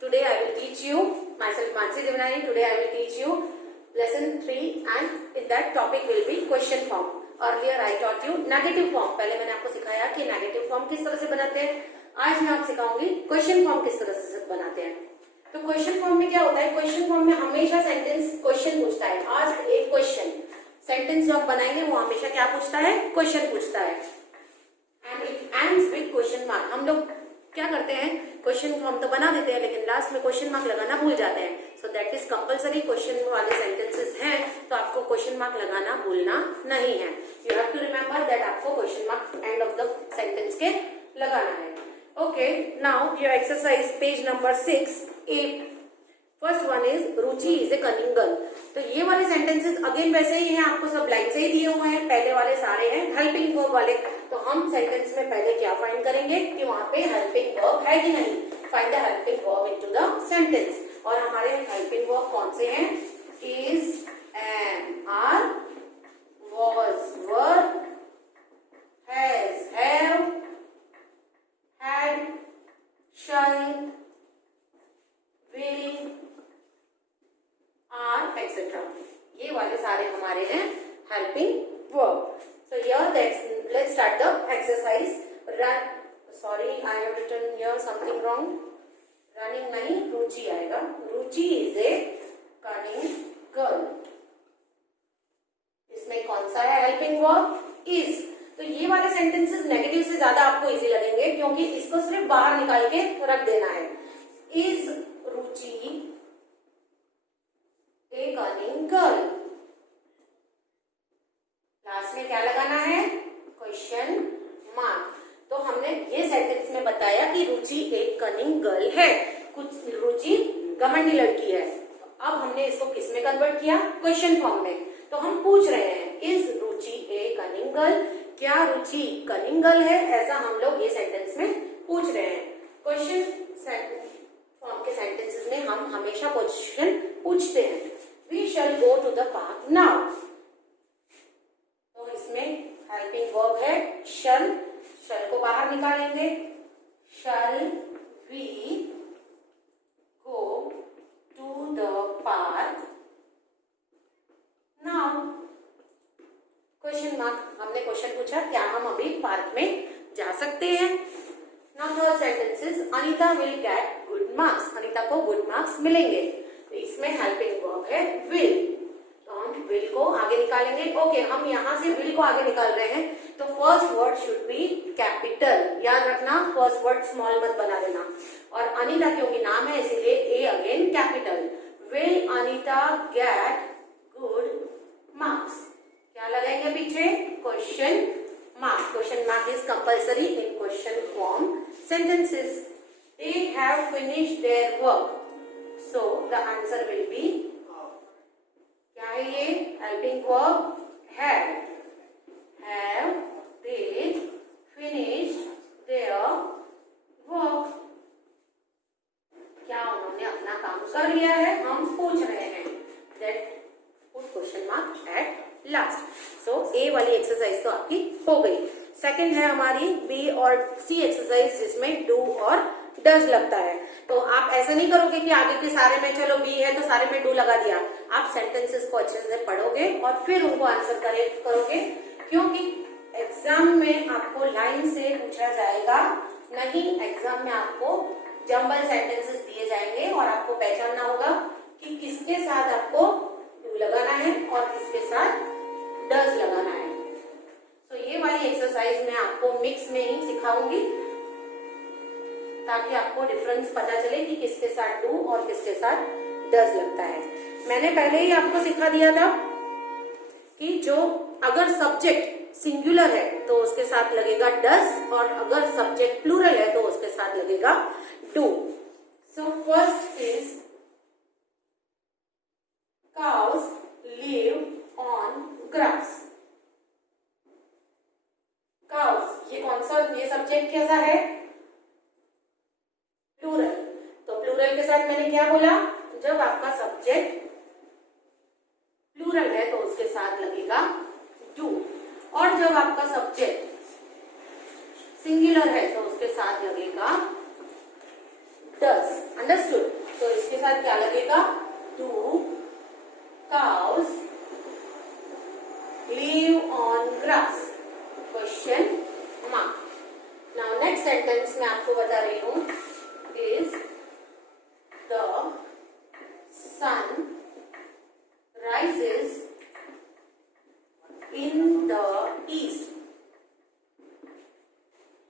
Today I will teach you, myself Mansi Devanani, today I will teach you lesson 3 and in that topic will be question form. Earlier I taught you negative form. पहले मैंने आपको सिखाया कि negative form किस तरह से बनाते हैं. आज मैं आपको सिखाऊंगी question form किस तरह से बनाते हैं. तो question form में क्या होता है, question form में हमेशा sentence question पूछता है. Ask a question. Sentence जो आप बनाएंगे वो हमेशा क्या पूछता है, question पूछता है. And it ends with question mark. हम लोग क्या करते हैं, क्वेश्चन फॉर्म तो बना देते हैं लेकिन लास्ट में क्वेश्चन मार्क लगाना भूल जाते हैं. So that is compulsory. Question वाले सेंटेंसेस हैं तो आपको क्वेश्चन मार्क लगाना भूलना नहीं है. You have to remember that आपको question mark end of the sentence के लगाना है. Okay, now your exercise page number 6. First one is Ruchi is a cunning girl. तो ये वाले सेंटेंसेस अगेन वैसे ही हैं, आपको सब लाइन से ही दिए हुए हैं. पहले वाले सारे हैं हेल्पिंग वर्ब वाले. तो हम सेंटेंस में पहले क्या फाइंड करेंगे कि वहां पे हेल्पिंग वर्ब है कि नहीं. Find the helping verb into the sentence. और हमारे हेल्पिंग वर्ब कौन से हैं, is, am, are, was, were, has, have, had, shall, will, are, etcetera. ये वाले सारे हमारे हैं helping verb. So here let's start the exercise. Run. Sorry, I have written here something wrong. Running नहीं, रुचि आएगा. रुचि is a cunning girl. इसमें कौन सा है हेल्पिंग वर्ब, is. तो ये वाले सेंटेंसेस नेगेटिव से ज्यादा आपको इजी लगेंगे क्योंकि इसको सिर्फ बाहर निकाल के रख देना है. Is Ruchi a cunning girl. Last में क्या लगाना है, क्वेश्चन मार्क. तो हमने ये सेंटेंस में बताया कि रुचि एक कनिंग गर्ल है, कुछ रुचि घमंडी लड़की है. अब हमने इसको किस में कन्वर्ट किया, क्वेश्चन फॉर्म में. तो हम पूछ रहे हैं is Ruchi A cunning girl. क्या रुचि कनिंग गर्ल है, ऐसा हम लोग ये सेंटेंस में पूछ रहे हैं. क्वेश्चन फॉर्म के सेंटेंसेस में हम हमेशा क्वेश्चन पूछते हैं. We shall go to the park now. तो इसमें हेल्पिंग वर्ब है शल. शल को बाहर निकालेंगे. Shall we go to the park now. Question mark. हमने क्वेश्चन पूछा क्या हम अभी पार्क में जा सकते हैं. Now third sentence is Anita will get good marks. Anita को गुड मार्क्स मिलेंगे. तो इसमें हेल्पिंग वर्ब है विल. हम विल को आगे निकालेंगे. ओके, हम यहाँ से विल को आगे निकाल रहे हैं तो first word should be capital. याद रखना, फर्स्ट वर्ड स्मॉल मत बना देना. और अनीता क्योंकि नाम है इसीलिए A again capital. Will Anita get good marks. क्या लगाएंगे पीछे, question mark. Question mark is compulsory in question form sentences. They have finished their work. So the answer will be, क्या है ये, helping verb have. Have they finished their work. क्या उन्होंने अपना काम कर लिया है, हम पूछ रहे हैं. That put question mark at last. So A वाली एक्सरसाइज तो आपकी हो गई. सेकंड है हमारी बी और सी एक्सरसाइज जिसमें डू और डज लगता है. तो आप ऐसा नहीं करोगे कि आगे के सारे में चलो बी है तो सारे में डू लगा दिया. आप सेंटेंसेस को अच्छे से पढ़ोगे और फिर उनको आंसर करोगे क्योंकि एग्जाम में आपको लाइन से पूछा जाएगा नहीं. एग्जाम में आपको जंबल सेंटेंसेस दिए जाएंगे और आपको पहचानना होगा कि किसके साथ आपको डू लगाना है और किसके साथ डज लगाना है. तो ये वाली एक्सरसाइज में आपको मिक्स में ही सिखाऊंगी ताकि आपको डिफरेंस पता चले कि किसके साथ डू और किसके साथ डज लगता है. मैंने पहले ही आपको सिखा दिया था कि जो अगर सब्जेक्ट सिंगुलर है तो उसके साथ लगेगा डज और अगर सब्जेक्ट प्लूरल है तो उसके साथ लगेगा do. So first is cows live on grass. cows, ये कौन सा, ये सब्जेक्ट कैसा है, प्लूरल. तो प्लूरल के साथ मैंने क्या बोला, जब आपका सब्जेक्ट प्लूरल है तो उसके साथ लगेगा डू. और जब आपका सब्जेक्ट सिंगुलर है तो उसके साथ लगेगा डज. अंडरस्टूड. तो इसके साथ क्या लगेगा? Do cows live on grass? Question mark. Now next sentence मैं आपको बता रही हूं is the sun rises in the east.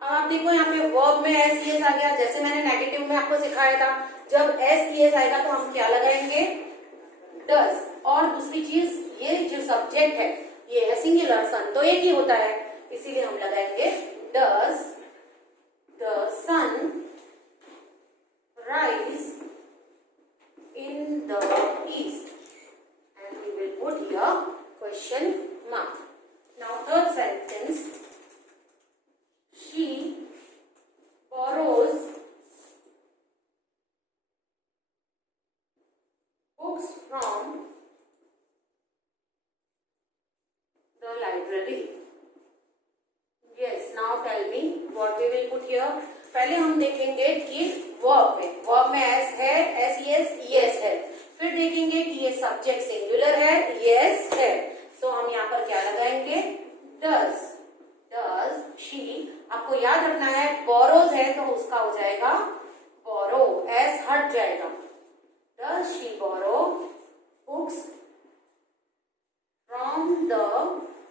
अब आप देखो यहाँ पे वर्ब में एस ईएस आ गया. जैसे मैंने नेगेटिव में आपको सिखाया था, जब एस ईएस आएगा तो हम क्या लगाएंगे? डज. और दूसरी चीज, ये जो सब्जेक्ट है ये है सिंगुलर, सन तो एक ही होता है, इसीलिए हम लगाएंगे does the sun rise in the east. We will put here question mark. Now third sentence, she borrows books from the library. Yes, now tell me what we will put here. पहले हम देखेंगे कि verb में S है, S ES है. फिर देखेंगे कि ये सब्जेक्ट सिंगुलर है, यस है. सो हम यहाँ पर क्या लगाएंगे? डज. शी. आपको याद रखना है बोरोज है तो उसका हो जाएगा बोरो, एस हट जाएगा. Does she borrow books from the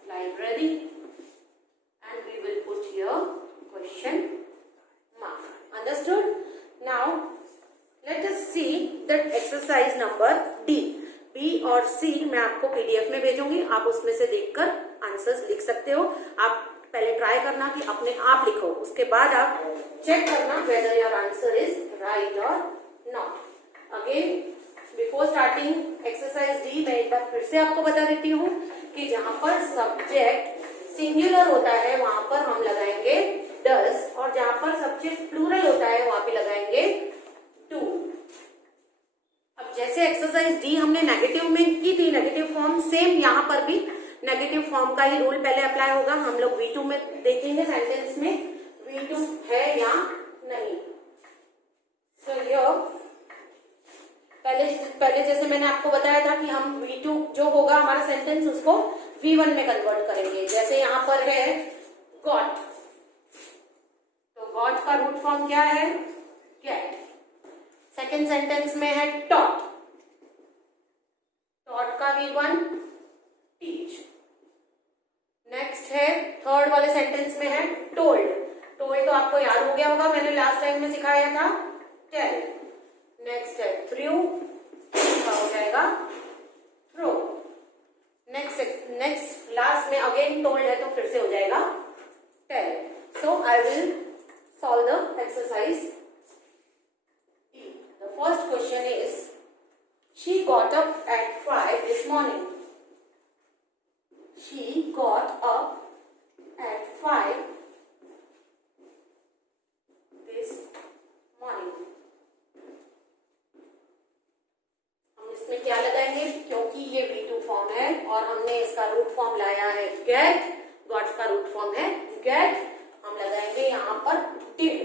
library? And we will put here question mark. Understood? Now let us see that exercise number D. B और C मैं आपको PDF में भेजूंगी, आप उसमें से देखकर आंसर्स लिख सकते हो. आप पहले ट्राई करना कि अपने आप लिखो, उसके बाद आप चेक करना whether your answer is right or not. Again, before starting exercise D मैं एक बार फिर से आपको बता देती हूँ कि जहाँ पर सब्जेक्ट सिंगुलर होता है वहां पर हम लगाएंगे डज, और जहां पर सब्जेक्ट प्लूरल होता है वहां पे लगाएंगे टू. अब जैसे एक्सरसाइज डी हमने नेगेटिव में की थी, नेगेटिव फॉर्म, सेम यहाँ पर भी नेगेटिव फॉर्म का ही रूल पहले अप्लाई होगा. हम लोग V2 में देखेंगे सेंटेंस में V2 है या नहीं. तो ये पहले जैसे मैंने आपको बताया था कि हम V2 जो होगा हमारा सेंटेंस उसको V1 में कन्वर्ट करेंगे. जैसे यहाँ पर है गॉट, तो गॉट का रूट फॉर्म क्या है? गेट. सेकेंड सेंटेंस में है टॉट, टॉट का V1 टीच. नेक्स्ट है थर्ड वाले सेंटेंस में है टोल्ड. टोल्ड तो आपको याद हो गया होगा, मैंने लास्ट टाइम में सिखाया था. टेल. नेक्स्ट है थ्रू, का हो जाएगा थ्रो. नेक्स्ट लास्ट में अगेन टोल्ड है तो फिर से हो जाएगा tell. So I will solve the exercise. The first question is, she got up at 5 this morning. She got up at 5 this morning. हम इसमें क्या लगाएंगे? क्योंकि ये V2 फॉर्म है और हमने इसका रूट फॉर्म लाया है get, got का रूट फॉर्म है get, हम लगाएंगे यहाँ पर did.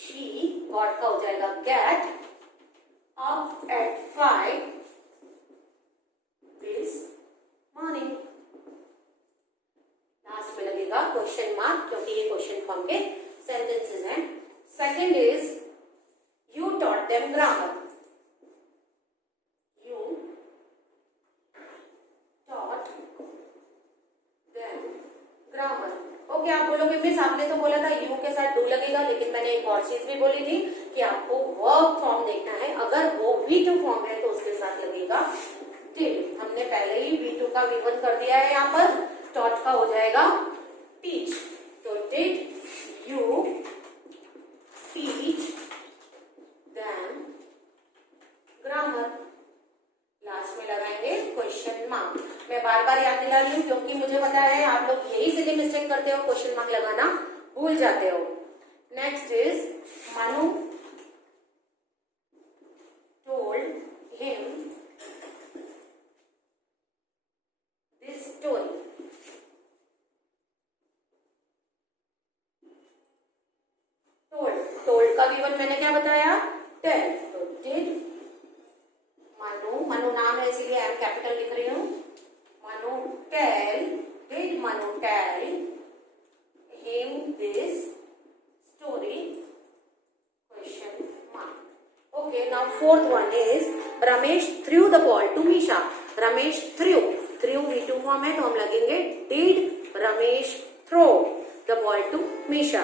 She got का हो जाएगा get up at 5 this morning. Last में लगेगा क्वेश्चन मार्क क्योंकि ये क्वेश्चन फॉर्म के सेंटेंसेस हैं. Second is you taught them grammar. You taught them grammar. Okay, आप बोलोगे मिस आपने तो बोला था यू के साथ डू लगेगा, लेकिन मैंने एक और चीज भी बोली थी कि आपको वर्ब फॉर्म देखना है. अगर वो V2 फॉर्म है तो उसके साथ लगेगा डिड. हमने पहले ही V2 का V1 कर दिया है. यहाँ पर टॉट का हो जाएगा टीच. तो did you teach them grammar. Last में लगाएंगे क्वेश्चन मार्क. मैं बार बार याद दिला रही हूँ क्योंकि मुझे पता है आप लोग यही सिली मिस्टेक करते हो, क्वेश्चन मार्क लगाना भूल जाते हो. Next is Manu told him this story. Told का V1 मैंने क्या बताया? टेल, तो डिड मनु नाम है इसीलिए एम कैपिटल लिख रही हूँ, Manu tell, did Manu tell him this story, question mark. Okay, now fourth one is Ramesh threw the ball to Misha. Ramesh threw V2 form है तो हम लगेंगे did Ramesh throw the ball to Misha.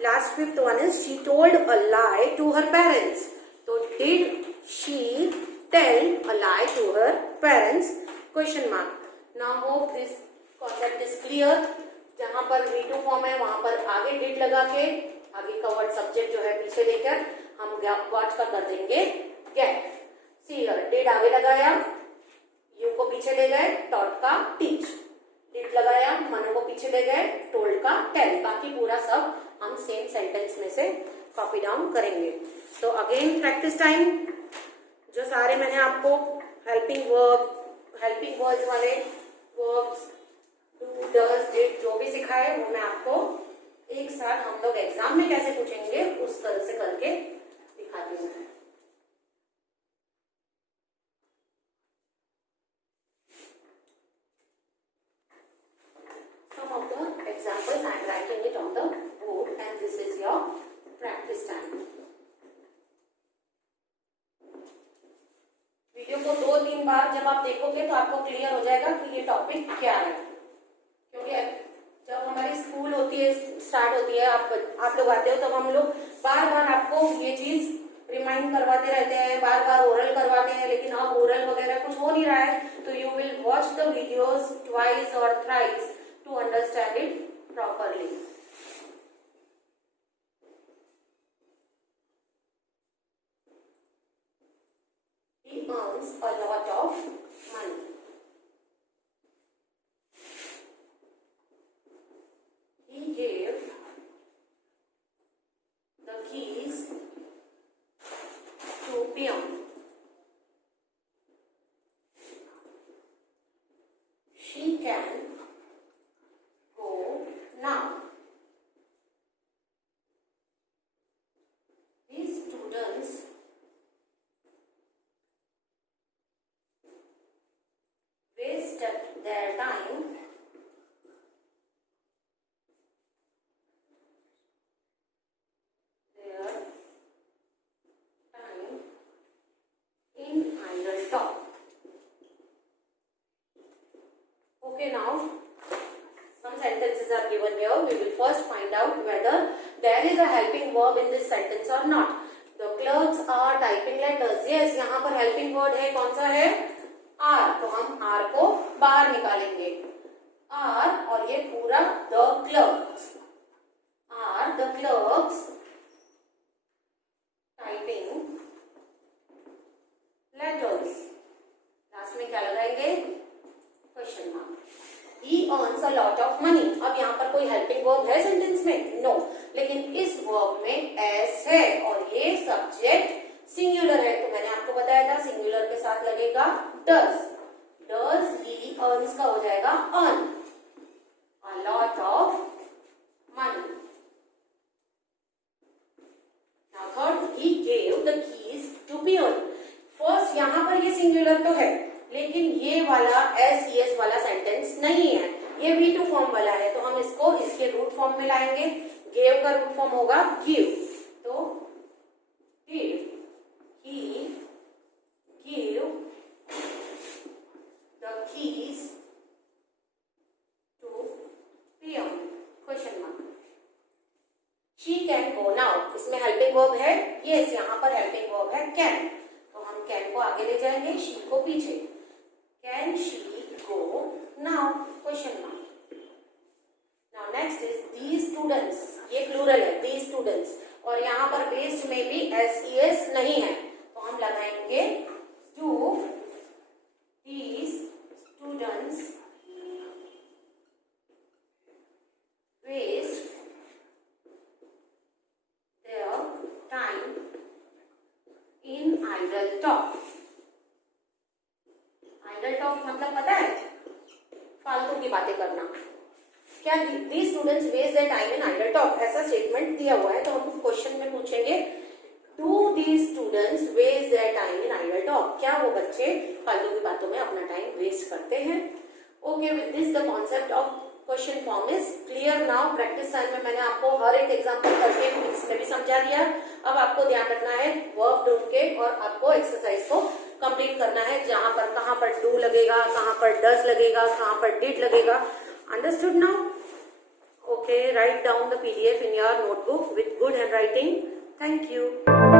Last fifth one is she told a lie to her parents, तो did she tell a lie to her parents, question mark. Now hope this concept is clear. जहां पर V2 form है वहां पर आगे did लगा के आगे का वर्ड सब्जेक्ट जो है पीछे लेकर हम गॉट का कर देंगे गेट। सी हियर, डिड आगे लगाया, यू को पीछे ले गए, टॉट का टीच, डिड लगाया, मनु को पीछे ले गए, टोल्ड का टेल, बाकी पूरा सब हम सेम सेंटेंस में से कॉपी डाउन करेंगे। तो अगेन प्रैक्टिस टाइम। जो सारे मैंने आपको हेल्पिंग वर्ड्स वाले वर्ब्स डू डज डिड जो भी सिखाए वो मैं आपको एक साथ हम लोग एग्जाम में कैसे पूछेंगे उस तरह से करके दिखाती हूँ। Some of the examples I am writing it on the board and this is your practice time. Video को 2-3 बार जब आप देखोगे तो आपको क्लियर हो जाएगा कि ये टॉपिक क्या है, क्योंकि जब हमारी स्कूल होती है, स्टार्ट होती है, आप लोग आते हो तब हम लोग बार बार आपको ये चीज रिमाइंड करवाते रहते हैं, बार बार ओरल करवाते हैं, लेकिन अब ओरल वगैरह कुछ हो नहीं रहा है, तो you will watch the videos twice और thrice to understand it properly. He earns a lot of money. He gave the keys to peon. She can now. These students wasted their time in idle talk. Okay, now some sentences are given here. We will first find out whether there is a helping verb in this sentence or not. The clerks are typing letters. Yes, यहाँ पर helping word है, कौन सा है? are. तो हम are को बाहर निकालेंगे. are और ये पूरा the clerks. are the clerks typing letters. Last में क्या लगाएंगे? Question mark. He earns a lot of money. अब यहाँ पर कोई हेल्पिंग वर्ब है सेंटेंस में? नो. लेकिन इस वर्ब में एस है और ये सब्जेक्ट सिंगुलर है, तो मैंने आपको बताया था सिंगुलर के साथ लगेगा डज. डज ही अर्न्स का हो जाएगा earn. a lot of money. Now third, he gave the keys to peon. First यहाँ पर ये सिंगुलर तो है, लेकिन ये वाला एस वाला सेंटेंस नहीं है, ये V2 फॉर्म वाला है, तो हम इसको इसके रूट फॉर्म में लाएंगे. गेव का रूट फॉर्म होगा गिव, तो did he give the keys to peon, question mark. She can go now, इसमें हेल्पिंग वर्ब है, यस यहाँ पर हेल्पिंग वर्ब है कैन, तो हम कैन को आगे ले जाएंगे, शी को पीछे. Can she go now? Question mark. Now next is these students. ये plural है, these students. और यहाँ पर based में भी SES नहीं है, तो हम लगाएंगे do these students waste their time in idle talk. Idle talk मतलब पता है? फालतू की बातें करना. क्या these students waste their time in idle talk, ऐसा स्टेटमेंट दिया हुआ है, तो हम क्वेश्चन में पूछेंगे Do these students waste their time in idle talk? क्या वो बच्चे फालतू की बातों में अपना टाइम वेस्ट करते हैं? Okay, with this the concept of question form is clear now. Practice time में मैंने आपको हर एक एग्जाम्पल करके इसमें भी समझा दिया. अब आपको ध्यान रखना है वर्ब ढूंढ के और आपको एक्सरसाइज को कंप्लीट करना है. जहां पर कहां पर डू लगेगा, कहां पर डज लगेगा, कहां पर डिड लगेगा. Understood now? Okay, write down the PDF in your notebook with good handwriting. Thank you.